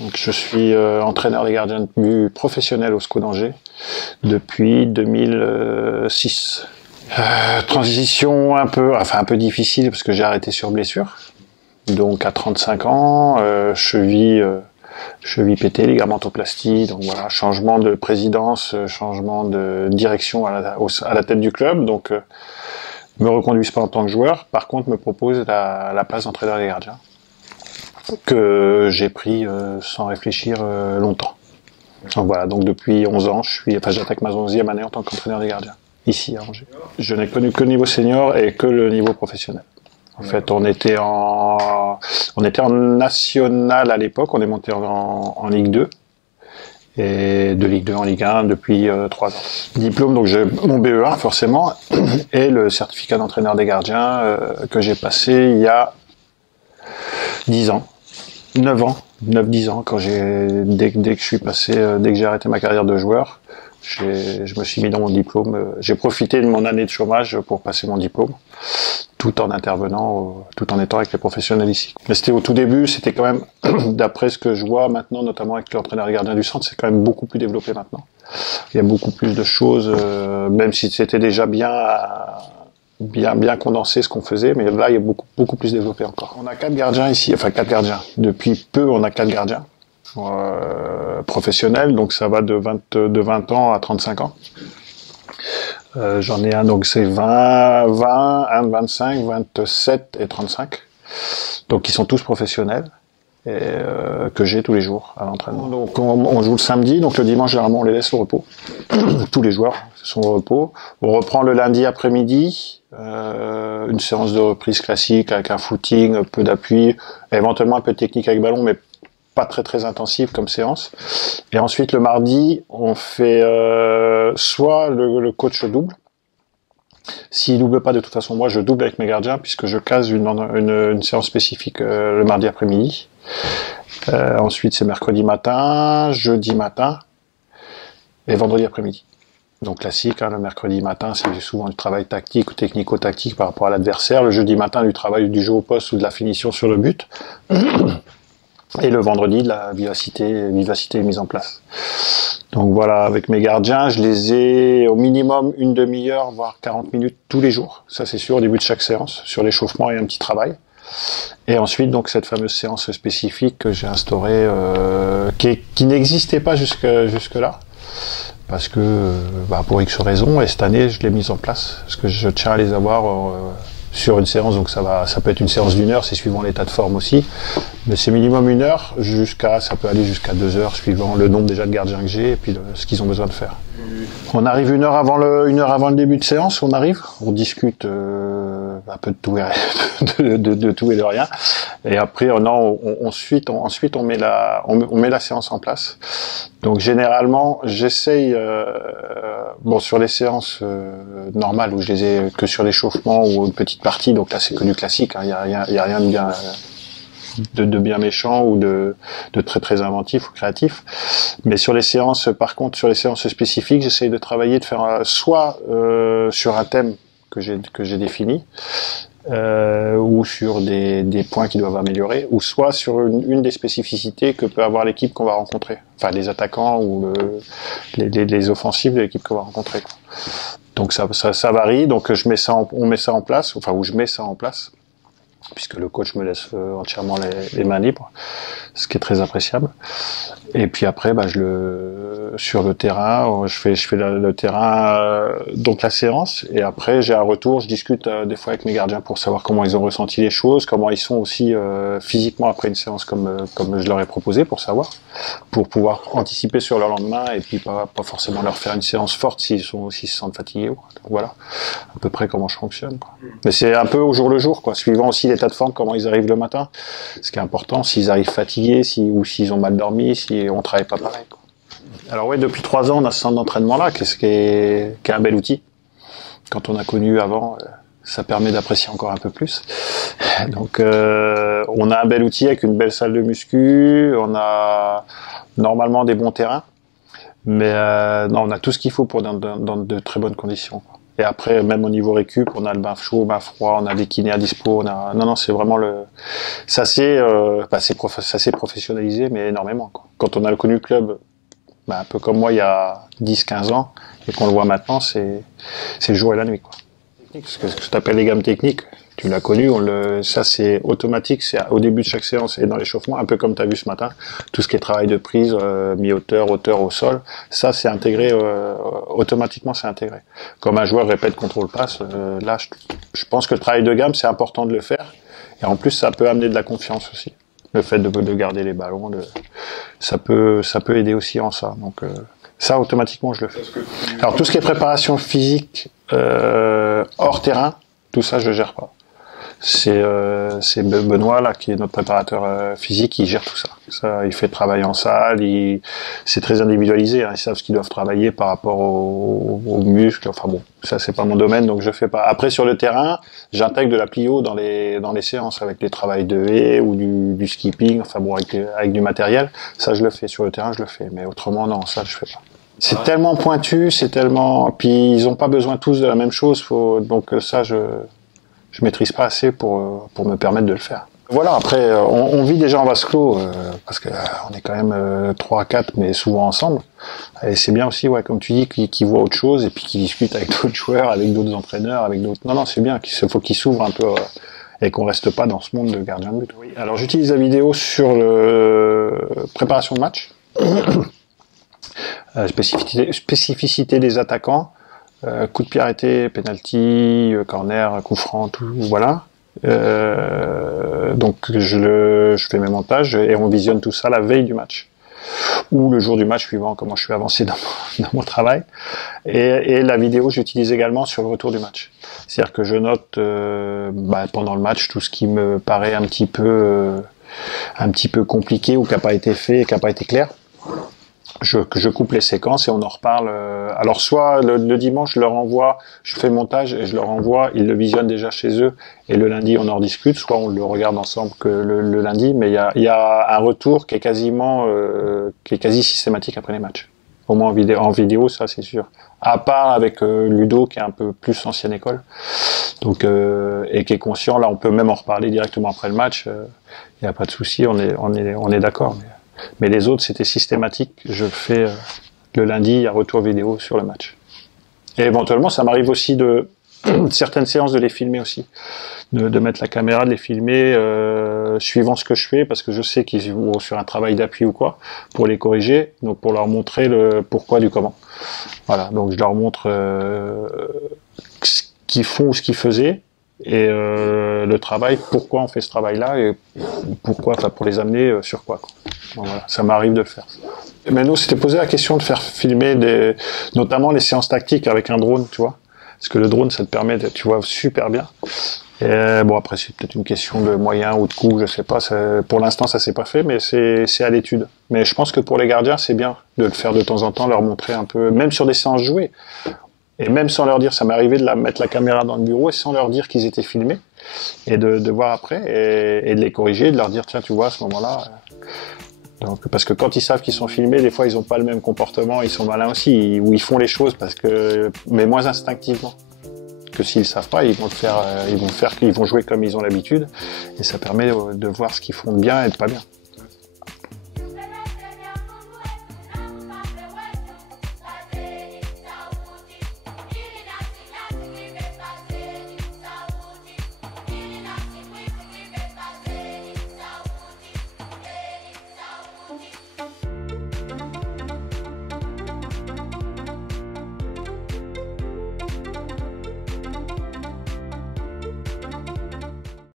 Donc, je suis entraîneur des gardiens de but professionnel au SCO d'Angers depuis 2006. Transition un peu difficile parce que j'ai arrêté sur blessure. Donc à 35 ans, cheville pétée, ligamentoplastie, donc voilà, changement de présidence, changement de direction à la tête du club, donc me reconduisent pas en tant que joueur, par contre me proposent la place d'entraîneur des gardiens, que j'ai pris sans réfléchir longtemps. Donc voilà, donc depuis 11 ans, j'attaque ma 11e année en tant qu'entraîneur des gardiens, ici à Angers. Je n'ai connu que le niveau senior et que le niveau professionnel. En fait, on était en national à l'époque, on est monté en Ligue 2, et de Ligue 2 en Ligue 1 depuis 3 ans. Diplôme, donc j'ai mon BE1 forcément, et le certificat d'entraîneur des gardiens que j'ai passé il y a 10 ans, 9 ans, 9-10 ans, dès que je suis passé, dès que j'ai arrêté ma carrière de joueur, je me suis mis dans mon diplôme, j'ai profité de mon année de chômage pour passer mon diplôme, tout en intervenant, tout en étant avec les professionnels ici. Mais c'était au tout début, c'était quand même, d'après ce que je vois maintenant, notamment avec l'entraîneur et gardien du centre, c'est quand même beaucoup plus développé maintenant. Il y a beaucoup plus de choses, même si c'était déjà bien condensé ce qu'on faisait, mais là il y a beaucoup plus développé encore. On a 4 gardiens ici, enfin 4 gardiens. Depuis peu, on a 4 gardiens professionnels, donc ça va de 20 ans à 35 ans. J'en ai un, donc c'est 20, un de 25, 27 et 35. Donc ils sont tous professionnels et que j'ai tous les jours à l'entraînement. Donc on joue le samedi, donc le dimanche généralement on les laisse au repos. Tous les joueurs sont au repos. On reprend le lundi après-midi, une séance de reprise classique avec un footing, peu d'appui, éventuellement un peu de technique avec ballon, mais pas très intensive comme séance. Et ensuite le mardi, on fait soit le coach double. S'il double pas, de toute façon, moi je double avec mes gardiens puisque je case une séance spécifique le mardi après-midi. Ensuite c'est mercredi matin, jeudi matin et vendredi après-midi. Donc classique, le mercredi matin c'est souvent du travail tactique ou technico-tactique par rapport à l'adversaire. Le jeudi matin du travail du jeu au poste ou de la finition sur le but. Et le vendredi de la vivacité mise en place. Donc voilà, avec mes gardiens, je les ai au minimum une demi-heure, voire 40 minutes tous les jours. Ça c'est sûr, au début de chaque séance, sur l'échauffement et un petit travail. Et ensuite, donc cette fameuse séance spécifique que j'ai instaurée, qui n'existait pas jusque-là. Parce que, pour X raisons, et cette année, je l'ai mise en place. Parce que je tiens à les avoir sur une séance, donc ça peut être une séance d'1 heure, c'est suivant l'état de forme aussi. Mais c'est minimum 1 heure, ça peut aller jusqu'à 2 heures, suivant le nombre déjà de gardiens que j'ai, et puis ce qu'ils ont besoin de faire. On arrive 1 heure avant le début de séance, on discute un peu de tout de tout et de rien. Et après, ensuite on met la séance en place. Donc généralement, j'essaye, sur les séances normales où je les ai que sur l'échauffement ou une petite partie, donc là c'est que du classique, il y a rien de bien méchant ou de très inventif ou créatif. Mais sur les séances, par contre, sur les séances spécifiques, j'essaye de travailler, de faire soit sur un thème que j'ai défini, ou sur des points qui doivent améliorer, ou soit sur une des spécificités que peut avoir l'équipe qu'on va rencontrer, enfin les attaquants ou les offensives de l'équipe qu'on va rencontrer, quoi. Donc ça varie, donc on met ça en place, enfin où je mets ça en place, puisque le coach me laisse entièrement les mains libres, ce qui est très appréciable. Et puis après, sur le terrain, je fais le terrain, donc la séance, et après j'ai un retour, je discute des fois avec mes gardiens pour savoir comment ils ont ressenti les choses, comment ils sont aussi physiquement après une séance comme je leur ai proposé, pour savoir, pour pouvoir anticiper sur le lendemain, et puis pas forcément leur faire une séance forte s'ils se sentent fatigués. Donc voilà, à peu près comment je fonctionne, quoi. Mais c'est un peu au jour le jour, quoi, suivant aussi l'état de forme, comment ils arrivent le matin. Ce qui est important, s'ils arrivent fatigués, ou s'ils ont mal dormi, si on travaille pas pareil, quoi. Alors ouais, depuis 3 ans, on a ce centre d'entraînement-là, qui est un bel outil. Quand on a connu avant, ça permet d'apprécier encore un peu plus. Donc on a un bel outil avec une belle salle de muscu, on a normalement des bons terrains, mais non, on a tout ce qu'il faut pour dans de très bonnes conditions, quoi. Et après, même au niveau récup, on a le bain chaud, bain froid, on a des kinés à dispo, non, c'est vraiment ça s'est professionnalisé, mais énormément, quoi. Quand on a connu le club, un peu comme moi il y a 10-15 ans, et qu'on le voit maintenant, c'est le jour et la nuit, quoi. Ce que tu appelles les gammes techniques, tu l'as connu, ça c'est automatique, c'est au début de chaque séance et dans l'échauffement, un peu comme tu as vu ce matin, tout ce qui est travail de prise, mi-hauteur, hauteur au sol, ça c'est intégré, automatiquement c'est intégré. Comme un joueur répète contrôle passe, là je pense que le travail de gamme c'est important de le faire, et en plus ça peut amener de la confiance aussi. Le fait de garder les ballons, ça peut aider aussi en ça. Donc ça automatiquement je le fais. Alors tout ce qui est préparation physique hors terrain, tout ça je gère pas. C'est Benoît là qui est notre préparateur physique, qui gère tout ça. Il fait travailler en salle, c'est très individualisé, hein, ils savent ce qu'ils doivent travailler par rapport aux muscles. Enfin bon, ça c'est pas mon domaine, donc je fais pas. Après sur le terrain, j'intègre de la plio dans les séances avec les travails de haie ou du skipping, enfin bon avec du matériel. Ça je le fais sur le terrain, je le fais, mais autrement non, ça je fais pas. C'est tellement pointu, puis ils ont pas besoin tous de la même chose, donc ça je maîtrise pas assez pour me permettre de le faire. Voilà, après, on vit déjà en vase clos, parce que on est quand même 3-4, mais souvent ensemble. Et c'est bien aussi, ouais, comme tu dis, qu'ils voient autre chose, et puis qu'ils discutent avec d'autres joueurs, avec d'autres entraîneurs, avec d'autres... Non, c'est bien, faut qu'ils s'ouvrent un peu, et qu'on reste pas dans ce monde de gardien de but. Oui. Alors, j'utilise la vidéo sur préparation de match, spécificité des attaquants, coup de pied arrêté, penalty, corner, coup franc, tout, voilà. Donc je fais mes montages et on visionne tout ça la veille du match ou le jour du match suivant, comment je suis avancé dans mon travail. Et la vidéo j'utilise également sur le retour du match. C'est-à-dire que je note pendant le match tout ce qui me paraît un petit peu compliqué ou qui n'a pas été fait et qui n'a pas été clair. Je coupe les séquences et on en reparle. Alors soit le dimanche, je leur envoie, je fais le montage et je leur envoie, ils le visionnent déjà chez eux et le lundi on en discute, soit on le regarde ensemble que le lundi, mais il y a un retour qui est quasi systématique après les matchs. Au moins en vidéo, ça c'est sûr. À part avec Ludo qui est un peu plus ancienne école, donc et qui est conscient. Là, on peut même en reparler directement après le match. Il n'y a pas de souci, on est d'accord. Mais les autres, c'était systématique. Je fais le lundi, il y a retour vidéo sur le match. Et éventuellement, ça m'arrive aussi certaines séances de les filmer aussi. De mettre la caméra, de les filmer suivant ce que je fais, parce que je sais qu'ils vont sur un travail d'appui ou quoi, pour les corriger, donc pour leur montrer le pourquoi du comment. Voilà, donc je leur montre ce qu'ils font ou ce qu'ils faisaient, et le travail, pourquoi on fait ce travail-là, et pourquoi, enfin pour les amener sur quoi. Bon, voilà, ça m'arrive de le faire. Mais nous, c'était posé la question de faire filmer notamment les séances tactiques avec un drone, tu vois. Parce que le drone, ça te permet, tu vois super bien. Et bon, après, c'est peut-être une question de moyens ou de coûts, je sais pas. Pour l'instant, ça s'est pas fait, mais c'est à l'étude. Mais je pense que pour les gardiens, c'est bien de le faire de temps en temps, leur montrer un peu, même sur des séances jouées. Et même sans leur dire, ça m'est arrivé de mettre la caméra dans le bureau et sans leur dire qu'ils étaient filmés. Et de voir après, et de les corriger, de leur dire, tiens, tu vois, à ce moment-là... Donc, parce que quand ils savent qu'ils sont filmés, des fois ils n'ont pas le même comportement, ils sont malins aussi, ou ils font les choses mais moins instinctivement. Que s'ils savent pas, ils vont jouer comme ils ont l'habitude, et ça permet de voir ce qu'ils font de bien et de pas bien.